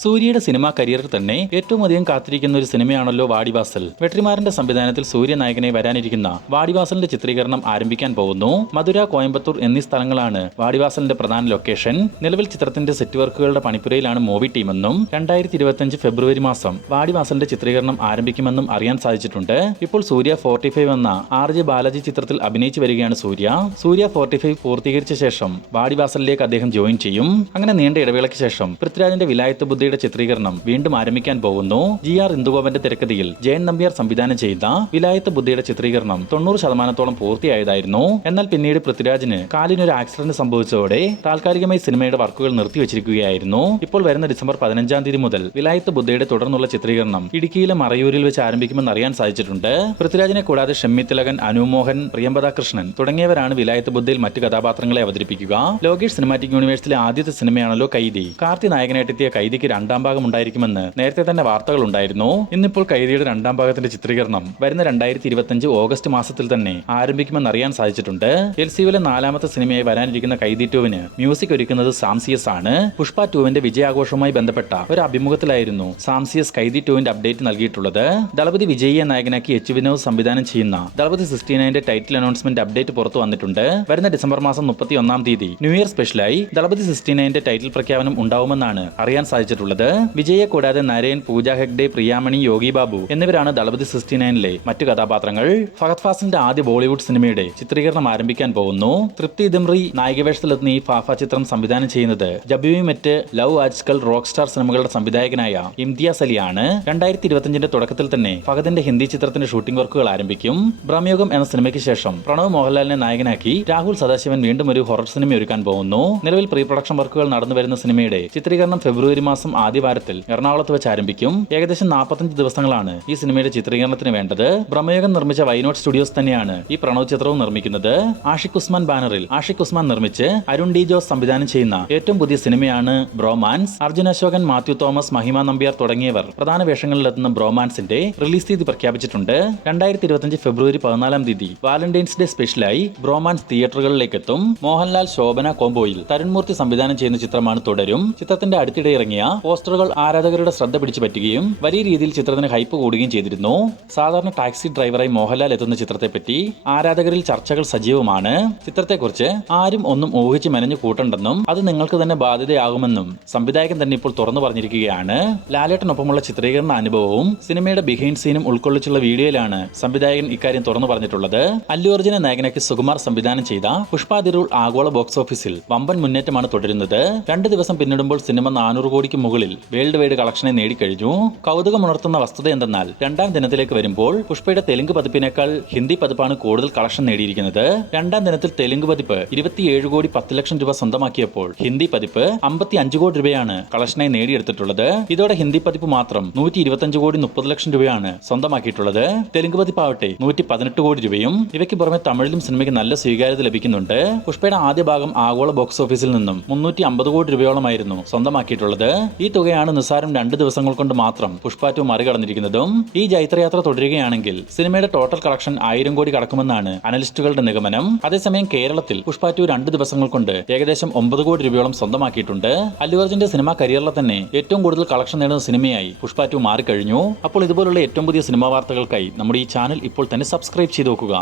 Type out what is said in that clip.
സൂര്യയുടെ സിനിമാ കരിയറിൽ തന്നെ ഏറ്റവും അധികം കാത്തിരിക്കുന്ന ഒരു സിനിമയാണല്ലോ വാടിവാസൽ. വെട്രിമാറിന്റെ സംവിധാനത്തിൽ സൂര്യ നായകനായി വരാനിരിക്കുന്ന വാടിവാസലിന്റെ ചിത്രീകരണം ആരംഭിക്കാൻ പോകുന്നു. മധുര, കോയമ്പത്തൂർ എന്നീ സ്ഥലങ്ങളാണ് വാടിവാസലിന്റെ പ്രധാന ലൊക്കേഷൻ. നിലവിൽ ചിത്രത്തിന്റെ സെറ്റ് വർക്കുകളുടെ പണിപ്പുരയിലാണ് മൂവി ടീമെന്നും 2025 ഫെബ്രുവരി മാസം വാടിവാസലിന്റെ ചിത്രീകരണം ആരംഭിക്കുമെന്നും അറിയാൻ സാധിച്ചിട്ടുണ്ട്. ഇപ്പോൾ സൂര്യ 45 എന്ന RJ ബാലാജി ചിത്രത്തിൽ അഭിനയിച്ചു വരികയാണ് സൂര്യ 45 പൂർത്തീകരിച്ച ശേഷം വാടിവാസലിലേക്ക് അദ്ദേഹം ജോയിൻ ചെയ്യും. അങ്ങനെ നീണ്ട ഇടവേളയ്ക്ക് ശേഷം പൃഥ്വിരാജിന്റെ വിലായത്ത് ബുദ്ധ ചിത്രീകരണം വീണ്ടും ആരംഭിക്കാൻ പോകുന്നു. GR ഇന്ദുഗോപന്റെ തിരക്കഥയിൽ ജയൻ നമ്പ്യാർ സംവിധാനം ചെയ്ത വിലായത്ത് ബുദ്ധയുടെ ചിത്രീകരണം 90% പൂർത്തിയായതായിരുന്നു. എന്നാൽ പിന്നീട് പൃഥ്വിരാജിന് കാലിനൊരു ആക്സിഡന്റ് സംഭവിച്ചതോടെ താൽക്കാലികമായി സിനിമയുടെ വർക്കുകൾ നിർത്തിവെച്ചിരിക്കുകയായിരുന്നു. ഇപ്പോൾ വരുന്ന ഡിസംബർ 15 തീയതി മുതൽ വിലായത്ത് ബുദ്ധയുടെ തുടർന്നുള്ള ചിത്രീകരണം ഇടുക്കിയിലെ മറയൂരിൽ വെച്ച് ആരംഭിക്കുമെന്ന് അറിയാൻ സാധിച്ചിട്ടുണ്ട്. പൃഥ്വിരാജിനെ കൂടാതെ ഷമ്മി തിലകൻ, അനുമോഹൻ, പ്രിയംവദ കൃഷ്ണൻ തുടങ്ങിയവരാണ് വിലായത്ത് ബുദ്ധയിൽ മറ്റു കഥാപാത്രങ്ങളെ അവതരിപ്പിക്കുക. ലോകേഷ് സിനിമാറ്റിക് യൂണിവേഴ്സിലെ ആദ്യത്തെ സിനിമയാണല്ലോ കൈദി. കാർത്തി നായകനായിട്ടെത്തിയ കൈദിക്ക് രണ്ടാം ഭാഗം ഉണ്ടായിരിക്കുമെന്ന് നേരത്തെ തന്നെ വാർത്തകൾ ഉണ്ടായിരുന്നു. ഇന്നിപ്പോൾ കൈദിയുടെ രണ്ടാം ഭാഗത്തിന്റെ ചിത്രീകരണം വരുന്ന 2025 ഓഗസ്റ്റ് മാസത്തിൽ തന്നെ ആരംഭിക്കുമെന്ന് അറിയാൻ സാധിച്ചിട്ടുണ്ട്. LCUവിലെ 4ാമത്തെ സിനിമയായി വരാനിരിക്കുന്ന കൈദി 2വിന് മ്യൂസിക് ഒരുക്കുന്നത് സാംസിയസ് ആണ്. പുഷ്പ 2വിന്റെ വിജയാഘോഷവുമായി ബന്ധപ്പെട്ട ഒരു അഭിമുഖത്തിലായിരുന്നു സാംസിയസ് കൈദി 2വിന്റെ അപ്ഡേറ്റ് നൽകിയിട്ടുള്ളത്. ദളപതി വിജയിയെ നായകനാക്കി H വിനോദ് സംവിധാനം ചെയ്യുന്ന ദളപതി 69ന്റെ ടൈറ്റിൽ അനൗൺസ്മെന്റ് അപ്ഡേറ്റ് പുറത്തു വന്നിട്ടുണ്ട്. വരുന്ന ഡിസംബർ മാസം 31 തീയതി ന്യൂ ഇയർ സ്പെഷ്യലായി ദളപതി 69ന്റെ ടൈറ്റിൽ പ്രഖ്യാപനം ഉണ്ടാവുമെന്നാണ് അറിയാൻ സാധിച്ചിട്ടുള്ളത്. വിജയെ കൂടാതെ നരേൻ, പൂജ ഹെഗ്ഡെ, പ്രിയാമണി, യോഗി ബാബു എന്നിവരാണ് ദളപതി 69ലെ മറ്റു കഥാപാത്രങ്ങൾ. ഫഹദ് ഫാസിലിന്റെ ആദ്യ ബോളിവുഡ് സിനിമയുടെ ചിത്രീകരണം ആരംഭിക്കാൻ പോകുന്നു. തൃപ്തി ദിംറി നായികവേഷത്തിലെത്തുന്ന ഈ ഫാഫ ചിത്രം സംവിധാനം ചെയ്യുന്നത് ജബിവി met, love Aaj Kal, rock star സിനിമകളുടെ സംവിധായകനായ ഇംതിയാസ് അലിയാണ്. 2025ന്റെ തുടക്കത്തിൽ തന്നെ ഫഹദിന്റെ ഹിന്ദി ചിത്രത്തിന്റെ ഷൂട്ടിംഗ് വർക്കുകൾ ആരംഭിക്കും. ബ്രഹ്മയുഗം എന്ന സിനിമയ്ക്ക് ശേഷം പ്രണവ് മോഹൻലാലിനെ നായകനാക്കി രാഹുൽ സദാശിവൻ വീണ്ടും ഒരു ഹൊറർ സിനിമ ഒരുക്കാൻ പോകുന്നു. നിലവിൽ പ്രീ പ്രൊഡക്ഷൻ വർക്കുകൾ നടന്നുവരുന്ന സിനിമയുടെ ചിത്രീകരണം ഫെബ്രുവരി മാസം ആദ്യവാരത്തിൽ എറണാകുളത്ത് വെച്ച് ആരംഭിക്കും. ഏകദേശം 45 ദിവസങ്ങളാണ് ഈ സിനിമയുടെ ചിത്രീകരണത്തിന് വേണ്ടത്. ബ്രഹ്മയുഗം നിർമ്മിച്ച വൈനോട്ട് സ്റ്റുഡിയോസ് തന്നെയാണ് ഈ പ്രണവ് ചിത്രവും നിർമ്മിക്കുന്നത്. ആഷിഖ് ഉസ്മാൻ ബാനറിൽ ആഷിഖ് ഉസ്മാൻ നിർമ്മിച്ച് അരുൺ ഡി ജോസ് സംവിധാനം ചെയ്യുന്ന ഏറ്റവും പുതിയ സിനിമയാണ് ബ്രോമാൻസ്. അർജുൻ അശോകൻ, മാത്യു തോമസ്, മഹിമ നമ്പ്യാർ തുടങ്ങിയവർ പ്രധാന വേഷങ്ങളിലെത്തുന്ന ബ്രോമാൻസിന്റെ റിലീസ് തീയതി പ്രഖ്യാപിച്ചിട്ടുണ്ട്. 2025 ഫെബ്രുവരി 14 തീയതി വാലന്റൈൻസ് ഡേ സ്പെഷ്യലായി ബ്രോമാൻസ് തിയേറ്ററുകളിലേക്ക് എത്തും. മോഹൻലാൽ, ശോഭന കോംബോയിൽ തരുൺമൂർത്തി സംവിധാനം ചെയ്യുന്ന ചിത്രമാണ് തുടരും. ചിത്രത്തിന്റെ അടുത്തിടെ ഇറങ്ങിയ പോസ്റ്ററുകൾ ആരാധകരുടെ ശ്രദ്ധ പിടിച്ചു പറ്റുകയും വലിയ രീതിയിൽ ചിത്രത്തിന് ഹൈപ്പ് കൂടുകയും ചെയ്തിരുന്നു. സാധാരണ ടാക്സി ഡ്രൈവറായി മോഹൻലാൽ എത്തുന്ന ചിത്രത്തെപ്പറ്റി ആരാധകരിൽ ചർച്ചകൾ സജീവമാണ്. ചിത്രത്തെക്കുറിച്ച് ആരും ഒന്നും ഊഹിച്ച് മെനഞ്ഞു കൂട്ടണ്ടെന്നും അത് നിങ്ങൾക്ക് തന്നെ ബാധ്യതയാകുമെന്നും സംവിധായകൻ തന്നെ ഇപ്പോൾ തുറന്നു പറഞ്ഞിരിക്കുകയാണ്. ലാലേട്ടനൊപ്പമുള്ള ചിത്രീകരണ അനുഭവവും സിനിമയുടെ ബിഹൈൻഡ് സീനും ഉൾക്കൊള്ളിച്ചുള്ള വീഡിയോയിലാണ് സംവിധായകൻ ഇക്കാര്യം തുറന്നു പറഞ്ഞിട്ടുള്ളത്. അല്ലു അർജുനെ നായകനാക്കി സുകുമാർ സംവിധാനം ചെയ്ത പുഷ്പ ദി റൂൾ ആഗോള ബോക്സ് ഓഫീസിൽ വമ്പൻ മുന്നേറ്റമാണ് തുടരുന്നത്. 2 ദിവസം പിന്നിടുമ്പോൾ സിനിമ 400 കോടിക്ക് മുകളിൽ വേൾഡ് വൈഡ് കളക്ഷനെ നേടിക്കഴിഞ്ഞു. കൗതുകമുണർത്തുന്ന വസ്തുത എന്തെന്നാൽ 2ാം ദിനത്തിലേക്ക് വരുമ്പോൾ പുഷ്പയുടെ തെലുങ്ക് പതിപ്പിനേക്കാൾ ഹിന്ദി പതിപ്പാണ് കൂടുതൽ കളക്ഷൻ നേടിയിരിക്കുന്നത്. 2ാം ദിനത്തിൽ തെലുങ്ക് പതിപ്പ് 27 കോടി 10 ലക്ഷം രൂപ സ്വന്തമാക്കിയപ്പോൾ ഹിന്ദി പതിപ്പ് 55 കോടി രൂപയാണ് കളക്ഷനായി നേടിയെടുത്തിട്ടുള്ളത്. ഇതോടെ ഹിന്ദി പതിപ്പ് മാത്രം 125 കോടി 30 ലക്ഷം രൂപയാണ് സ്വന്തമാക്കിയിട്ടുള്ളത്. തെലുങ്ക് പതിപ്പാവട്ടെ 118 കോടി രൂപയും. ഇവയ്ക്ക് പുറമെ തമിഴിലും സിനിമയ്ക്ക് നല്ല സ്വീകാര്യത ലഭിക്കുന്നുണ്ട്. പുഷ്പയുടെ ആദ്യ ഭാഗം ആഗോള ബോക്സ് ഓഫീസിൽ നിന്നും 350 കോടി രൂപയോളമായിരുന്നു സ്വന്തമാക്കിയിട്ടുള്ളത്. ഈ തുകയാണ് നിസ്സാരം 2 ദിവസങ്ങൾ കൊണ്ട് മാത്രം പുഷ്പ 2 മറികടന്നിരിക്കുന്നതും. ഈ ജൈത്രയാത്ര തുടരുകയാണെങ്കിൽ സിനിമയുടെ ടോട്ടൽ കളക്ഷൻ 1000 കോടി കടക്കുമെന്നാണ് അനലിസ്റ്റുകളുടെ നിഗമനം. അതേസമയം കേരളത്തിൽ പുഷ്പ 2 2 ദിവസങ്ങൾ കൊണ്ട് ഏകദേശം 9 കോടി രൂപയോളം സ്വന്തമാക്കിയിട്ടുണ്ട്. അല്ലു അർജുന്റെ സിനിമാ കരിയറിലെ തന്നെ ഏറ്റവും കൂടുതൽ കളക്ഷൻ നേടുന്ന സിനിമയായി പുഷ്പ 2 മാറിക്കഴിഞ്ഞു. അപ്പോൾ ഇതുപോലുള്ള ഏറ്റവും പുതിയ സിനിമാ വാർത്തകൾക്കായി നമ്മുടെ ഈ ചാനൽ ഇപ്പോൾ തന്നെ സബ്സ്ക്രൈബ് ചെയ്ത് നോക്കുക.